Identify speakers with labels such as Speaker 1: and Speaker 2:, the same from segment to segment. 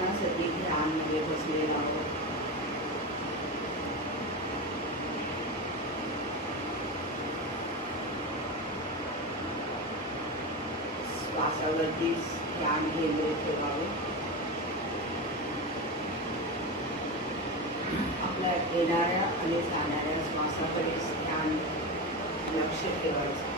Speaker 1: ध्यानासाठी ध्यानमध्ये बसलेला आहोत श्वासावरती ध्यान केंद्रित ठेवावे. आपल्या येणाऱ्या आणि जाणाऱ्या श्वासाकडे ध्यान लक्ष ठेवायचं.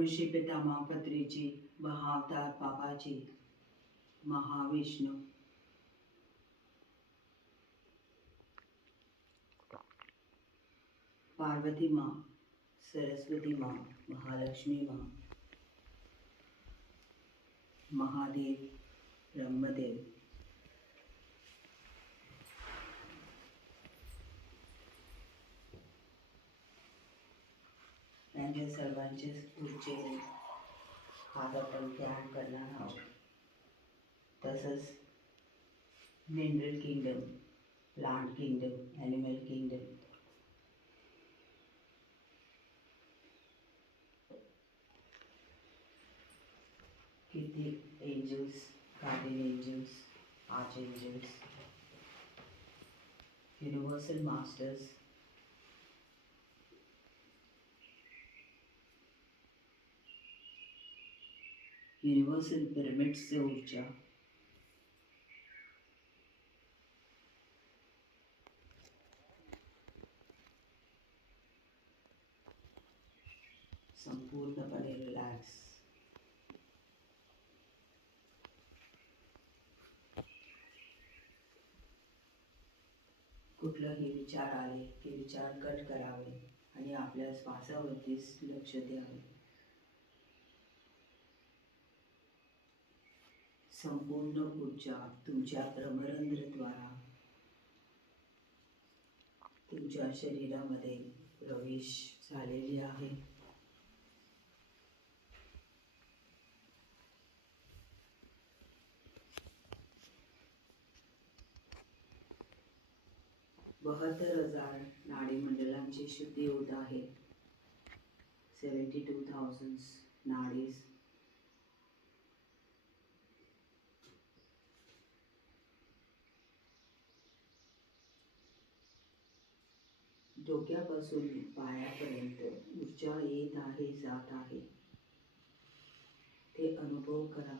Speaker 1: ब्रह्मश्री पितामा पत्रीची महाअवतार बाबाजी महाविष्णू. पार्वती माँ सरस्वती माँ महालक्ष्मी माँ. महादेव ब्रह्मदेव. म्हणजे यांच्या सर्वांचे पुढचे हात आपण ध्यान करणार आहोत. तसंच mineral kingdom plant kingdom animal kingdom किती angels guardian angels arch angels universal masters universal पिरमिड्सचे ऊर्जा संपूर्णपणे रिलॅक्स कुठलाही विचार आले की विचार कट करावे आणि आपल्या श्वासावरतीच लक्ष द्यावे. संपूर्ण ऊर्जा तुमच्या भ्रमरंध्रद्वारा तुमच्या शरीरामध्ये प्रवेश झालेली आहे. बहात्तर हजार नाडीमंडलांची शुद्धी होत आहे. सेवन्टी टू थाउजंड नाडीज डोक्यापासून पायापर्यंत ऊर्जा येत आहे जात आहे. ते अनुभव करा.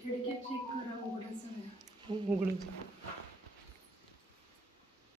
Speaker 2: खिडक्या चेक करा उघड्याच आहे
Speaker 3: उघडच